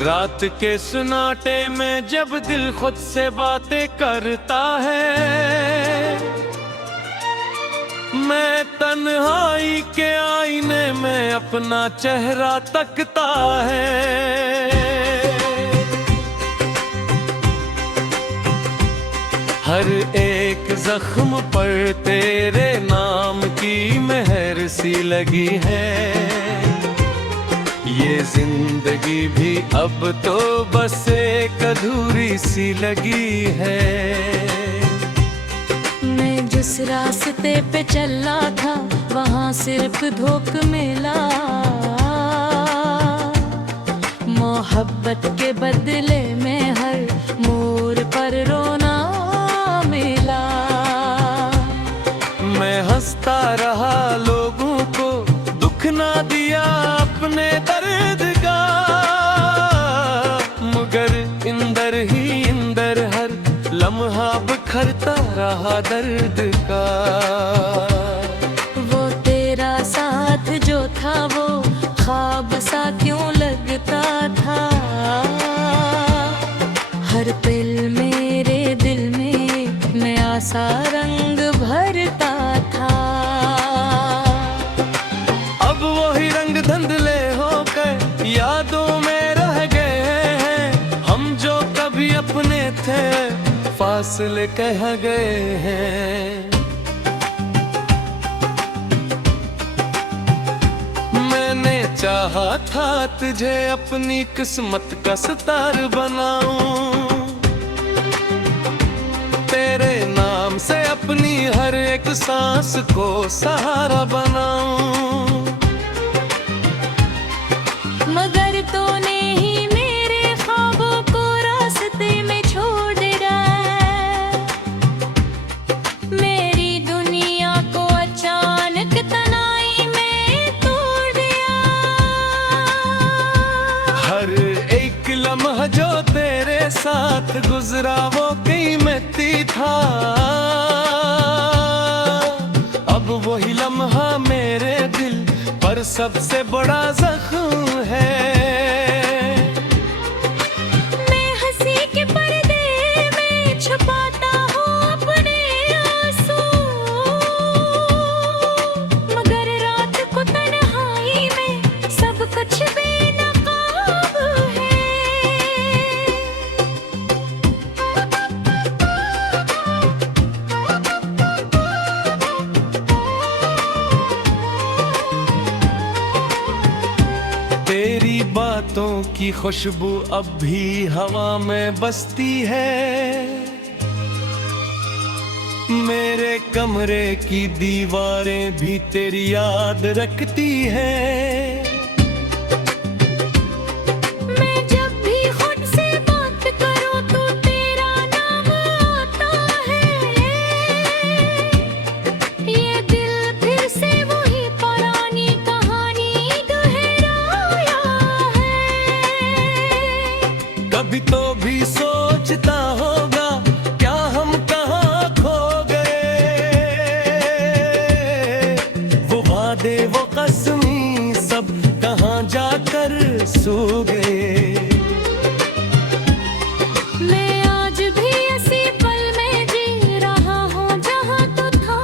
रात के सुनाटे में जब दिल खुद से बातें करता है, मैं तन्हाई के आईने में अपना चेहरा तकता है। हर एक जख्म पर तेरे नाम की मेहर सी लगी है। ये जिंदगी भी अब तो बस एक अधूरी सी लगी है। मैं जिस रास्ते पे चला था वहाँ सिर्फ धोख मिला, मोहब्बत के बदले में हर मोड़ पर रोना मिला। मैं हंसता रहा, लोगों को दुख ना दिया अपने दर्द का, मगर इंदर ही इंदर हर लम्हा बिखरता रहा दर्द का। वो तेरा साथ जो था वो ख्वाब सा क्यों लगता था, हर पल मेरे दिल में नया सा रंग भरता था। अब वही रंग धुंधले होकर यादों में रह गए हैं, हम जो कभी अपने थे फासले कह गए हैं। मैंने चाहा था तुझे अपनी किस्मत का सितार बनाऊं, तेरे नाम से अपनी हर एक सांस को सहारा बनाऊं, मगर तूने ही मेरे ख्वाबों को रास्ते में छोड़ दिया, मेरी दुनिया को अचानक तनाई में तोड़ दिया। हर एक लम्हा जो तेरे साथ गुजरा वो कीमती था, अब वही लम्हा मेरे दिल पर सबसे बड़ा जख्म है। मैं हंसी के पर्दे में छुपाता हूँ अपने आंसू, मगर रात को तन्हाई में सब कुछ बेनकाब है। तेरी बातों की खुशबू अब भी हवा में बसती है, मेरे कमरे की दीवारें भी तेरी याद रखती हैं। मैं जब भी खुद से बात करूं तो तेरा नाम आता है, ये दिल फिर से वही पुरानी कहानी दोहराया है। कभी तो भी सोचता होगा क्या हम कहाँ खो गए, वो वादे वो कसमी सब कहाँ जाकर सो गए। मैं आज भी इसी पल में जी रहा हूँ जहाँ तो था,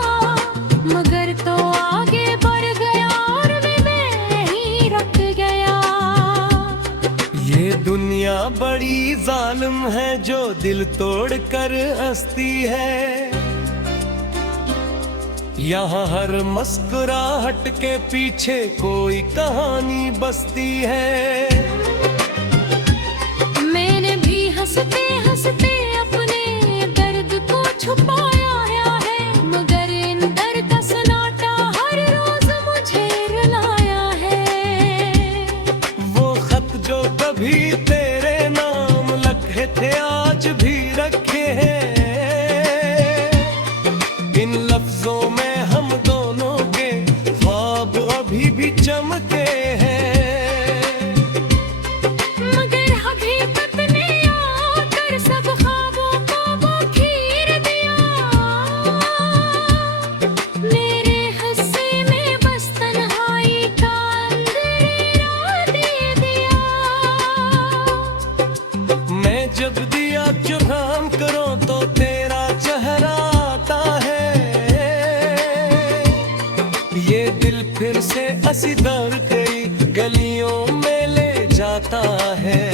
मगर तो आगे बढ़ गया और मैं ही रुक गया। ये दुनिया बड़ी जालिम है जो दिल तोड़ कर हंसती है, यहाँ हर मुस्कुराहट के पीछे कोई कहानी बसती है। मैंने भी हंसते हंसते अपने दर्द को छुपाया है, मगर इन दर्द का सन्नाटा हर रोज मुझे रुलाया है। वो खत जो कभी तेरे नाम लिखे थे आज भी रखे हैं, इन लफ्जों में हम दोनों के ख्वाब अभी भी चमके हैं, मगर हकीकत ने आकर सब ख्वाबों को वो खीर दिया। दिल फिर से असीदर कई गलियों में ले जाता है।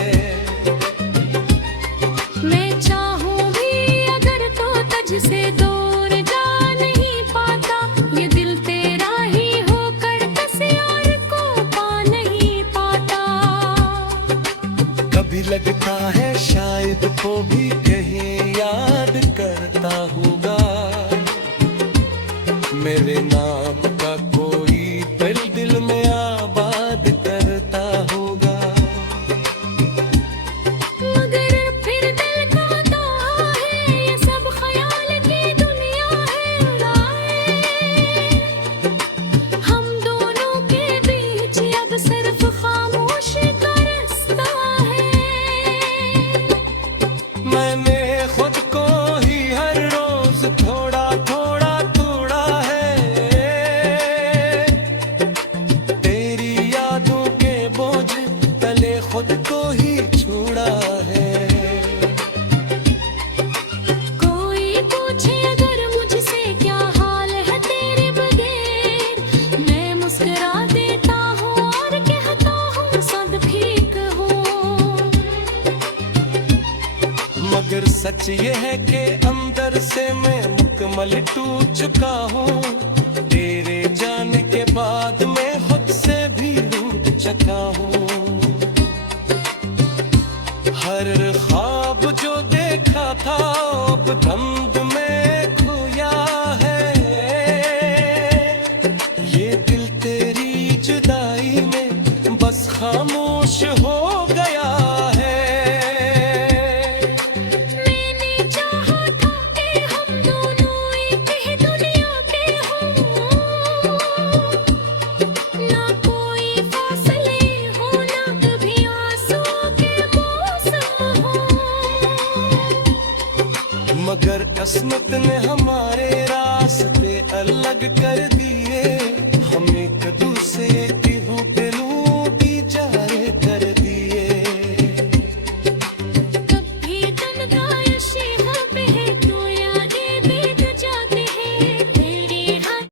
मैं चाहूं भी अगर तो तुझसे दूर जा नहीं पाता, ये दिल तेरा ही होकर किसी और को पा नहीं पाता। कभी लगता है शायद वो भी कहीं याद करता होगा, मेरे नाम का कोई दिल दिल में आबाद करता होगा। मगर फिर दिल कहता है ये सब ख्याल की दुनिया है उड़ाए। हम दोनों के बीच अब सिर्फ खामोशी का रास्ता है। मैंने खुद को ही हर रोज थोड़ा थोड़ा तोड़ा है, तेरी यादों के बोझ तले खुद को ही छोड़ा है। कोई पूछे अगर मुझसे क्या हाल है तेरे बगैर, मैं मुस्कुरा देता हूँ और कहता हूँ सब ठीक हूँ। मगर सच ये है कि अंदर से मैं मुकम्मल टूट चुका हूँ, तेरे जाने के बाद मैं खुद से भी रूठ चुका हूँ। हर ख्वाब जो देखा था अब धुंध में खोया है, ये दिल तेरी जुदाई में बस खामोश हो गया है। मैंने चाहा था कि हम दोनों एक ही दुनिया के हों, ना कोई फासले हो ना कभी आंसुओं के मौसम हो। मगर किस्मत ने हमारे रास्ते अलग कर दिए, हम एक दूसरे की हुक्मों की जारे कर दिए। कभी तन्हाई पे है तो यादें बीत जाती है तेरी हाथ।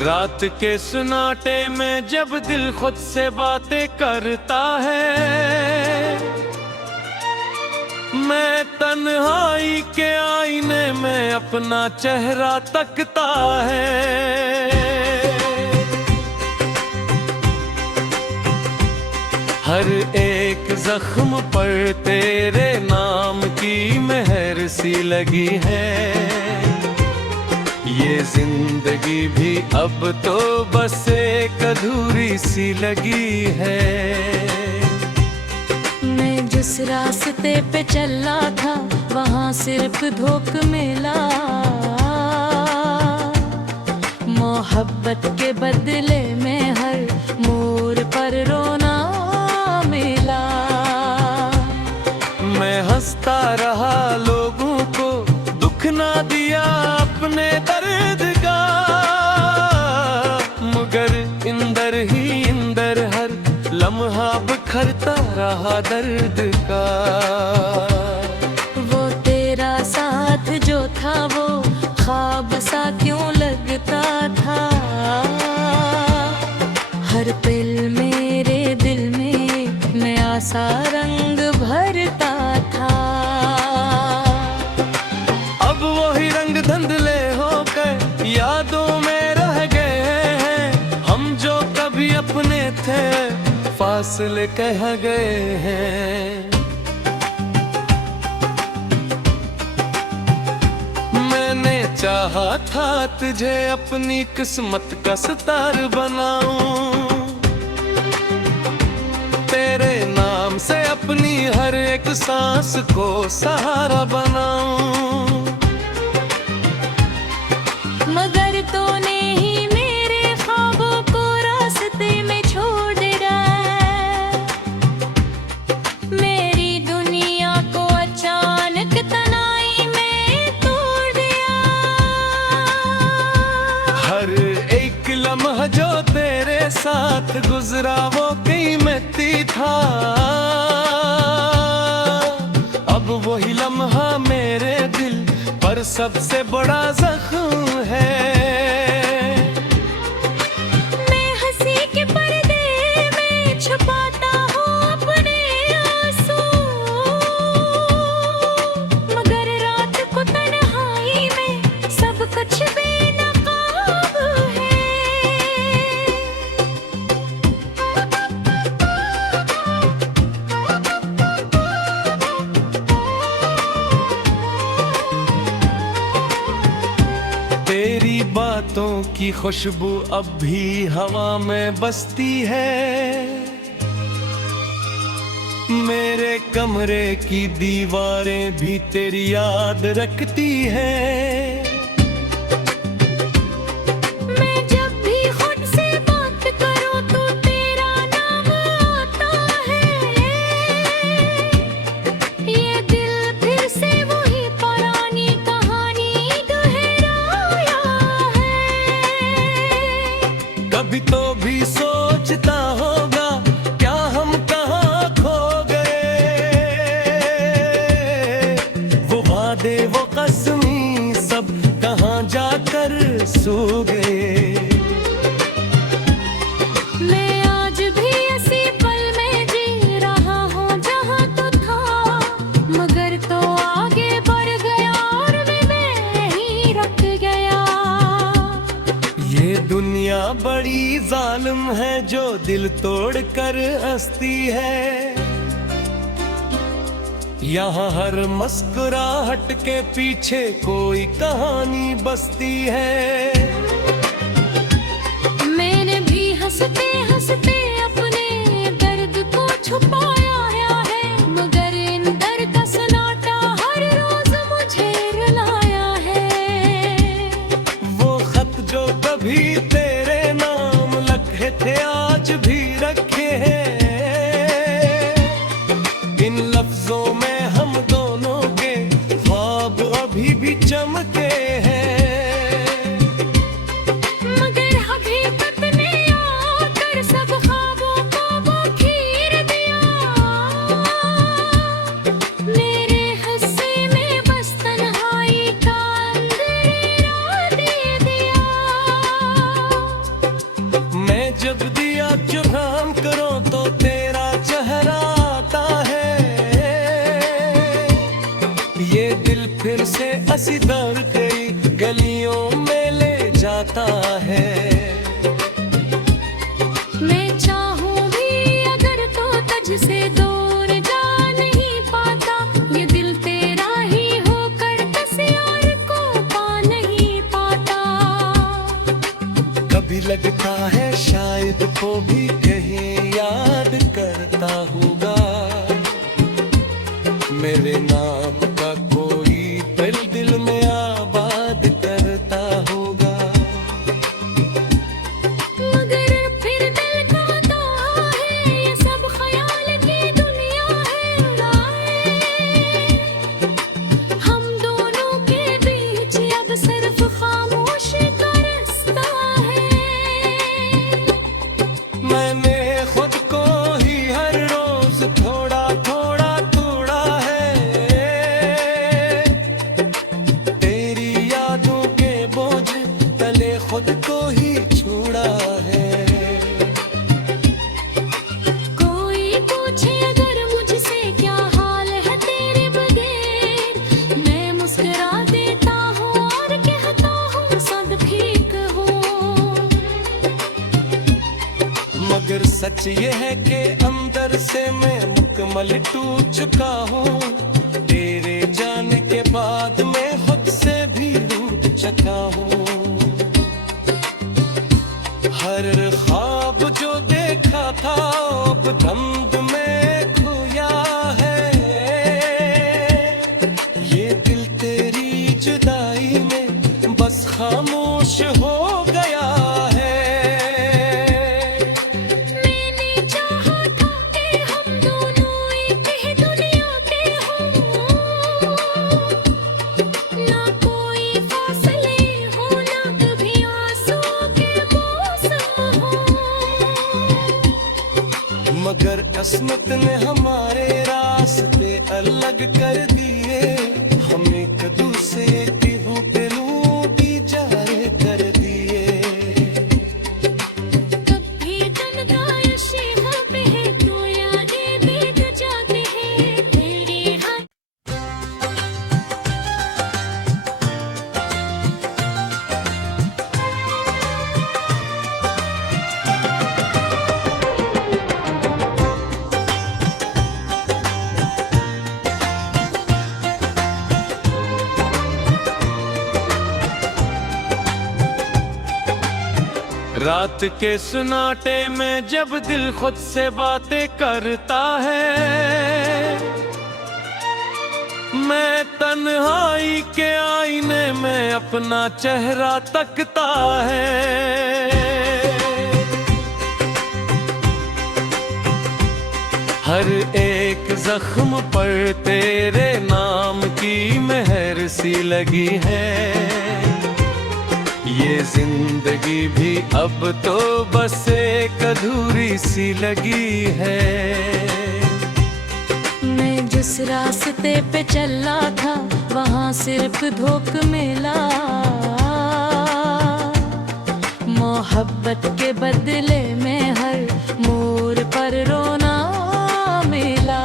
रात के सुनाटे में जब दिल खुद से बातें करता है, मैं तन्हाई के आईने में अपना चेहरा तकता है। हर एक जख्म पर तेरे नाम की मेहर सी लगी है, ये जिंदगी भी अब तो बस एक अधूरी सी लगी है। मैं जिस रास्ते पे चला था वहाँ सिर्फ धोख मिला, मोहब्बत के बदले में हर मोड़ पर रोना मिला। मैं हंसता रहा लोगों को दुख ना दिया अपने दर्द का, मगर इंदर ही इंदर हर लम्हा बिखरता रहा दर्द का। वो तेरा साथ जो था वो ख्वाब सा क्यों लगता था, हर पल मेरे दिल में नया सा रंग भरता था। अब वही रंग धुंधले होकर यादों में रह गए हैं, हम जो कभी अपने थे फासले कह गए हैं। मैंने चाहा था तुझे अपनी किस्मत का सितार बनाऊं, तेरे नाम से अपनी हर एक सांस को सहारा बनाऊं। मगर तूने ही मेरे ख्वाबों को रास्ते में छोड़ दिया, मेरी दुनिया को अचानक साथ गुजरा वो कीमती था। अब वही लम्हा मेरे दिल पर सबसे बड़ा जख्म है। मैं हंसी के पर्दे में छुपाता हूँ अपने आंसू, मगर रात को तन्हाई में सब कुछ बेनकाब है। तेरी बातों की खुशबू अब भी हवा में बसती है। मेरे कमरे की दीवारें भी तेरी याद रखती हैं। मैं जब भी खुद से बात करूं तो तेरा नाम आता है। ये दिल फिर से वही पुरानी कहानी दोहराया है। कभी तो भी सोचता होगा क्या हम कहाँ खो गए। वो वादे वो कसमी सब कहाँ जाकर सो गए। मैं आज भी इसी पल में जी रहा हूँ जहाँ तो था, मगर तो आगे बढ़ गया और मैं ही रुक गया। ये दुनिया बड़ी जालिम है जो दिल तोड़ कर हंसती है। यहाँ हर मुस्कुराहट के पीछे कोई कहानी बसती है। मैंने भी हंसते हंसते अपने दर्द को छुपाया है, मगर इन दर्द का सन्नाटा हर रोज मुझे रुलाया है। वो खत जो कभी तेरे नाम लिखे थे आज भी रखे हैं। इन लफ्जों में हम दोनों के ख्वाब अभी भी चमके हैं। मगर हकीकत ने आकर सब ख्वाबों को वो खीर दिया। मेरे हिस्से में बस तन्हाई का अंधेरा दे दिया। मैं जब दिया जुकाम करो तो तेरा चेहरा आता है। ये दिल फिर से हंसी दौड़ गई गलियों में ले जाता है। मैं चाहूं भी अगर तो तुझसे दूर जा नहीं पाता। ये दिल तेरा ही होकर किसी और को पा नहीं पाता। कभी लगता है शायद वो भी कहीं याद करता होगा। मेरे नाम का कोई दिल दिल में आबाद करता होगा। मगर फिर दिल कहता है ये सब ख्याल की दुनिया है उड़ाए। हम दोनों के बीच अब सिर्फ खामोशी का रास्ता है। मैंने खुद को ही हर रोज थोड़ा थोड़ा तोड़ा है। तेरी यादों के बोझ तले खुद को ही छोड़ा है। कोई पूछे अगर मुझसे क्या हाल है तेरे बगैर, मैं मुस्कुरा देता हूँ और कहता हूँ सब ठीक हूँ। मगर सच ये है कि अंदर से मैं मुकम्मल टूट चुका हूँ। तेरे जाने के बाद मैं खुद से भी रूठ चुका हूँ। हर ख्वाब जो देखा था अब धुंध में खोया है। ये दिल तेरी जुदाई में बस खामोश हो गया है। मैंने चाहा था कि हम दोनों एक ही दुनिया के हों, ना कोई फासले हो ना कभी आंसू के मौसम हो। किस्मत ने हमारे रास्ते अलग कर दिए, हम एक दूसरे की हुक्मों की जारे कर दिए। कभी तन्हाई पे है तो यादें बीत जाती है तेरी हर रात के सुनाटे में जब दिल खुद से बातें करता है, मैं तन्हाई के आईने में अपना चेहरा तकता है। हर एक जख्म पर तेरे नाम की मेहर सी लगी है, ये जिंदगी भी अब तो बस एक अधूरी सी लगी है। मैं जिस रास्ते पे चला था वहाँ सिर्फ धोख मिला, मोहब्बत के बदले में हर मोड़ पर रोना मिला।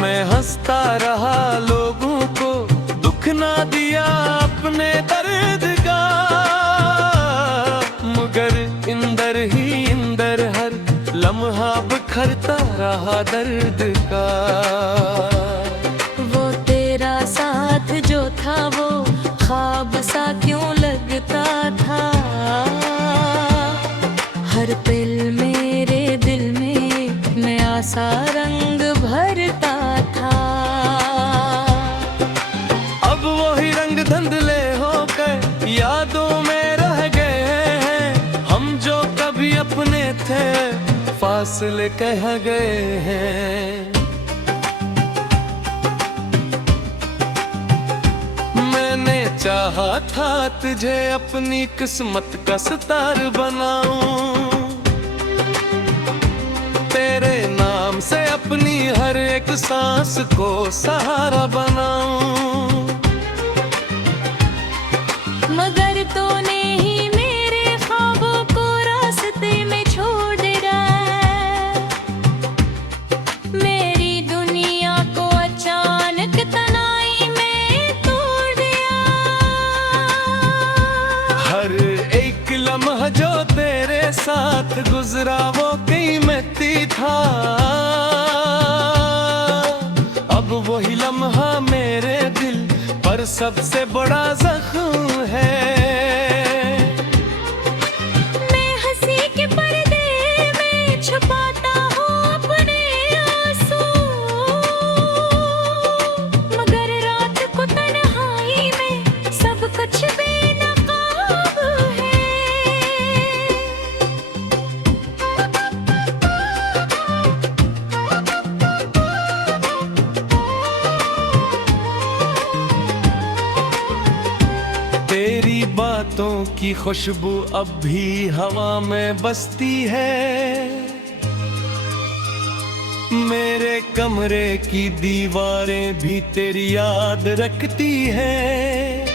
मैं हंसता रहा लोगों को दुख ना दिया अपने दर्द का, मगर इंदर ही इंदर हर लम्हा बिखरता रहा दर्द का। वो तेरा साथ जो था वो ख्वाब सा क्यों लगता था, हर पल मेरे दिल में नया सा रंग भरता था। अब वही रंग धुंधले होकर यादों में रह गए हैं, हम जो कभी अपने थे फासले कह गए हैं। मैंने चाहा था तुझे अपनी किस्मत का सितार बनाऊं, तेरे नाम से अपनी हर एक सांस को सहारा बनाऊं, मगर तूने ही मेरे ख्वाबों को रास्ते में छोड़ दिया, मेरी दुनिया को अचानक तन्हाई में तोड़ दिया। हर एक लम्हा जो तेरे साथ गुजरा वो कीमती था, अब वही लम्हा मेरे दिल पर सबसे बड़ा जख्म है। मैं हंसी के पर्दे में छुपाता हूँ अपने आंसू, मगर रात को तन्हाई में सब कुछ बेनकाब है। तेरी बातों की खुशबू अब भी हवा में बसती है, मेरे कमरे की दीवारें भी तेरी याद रखती है।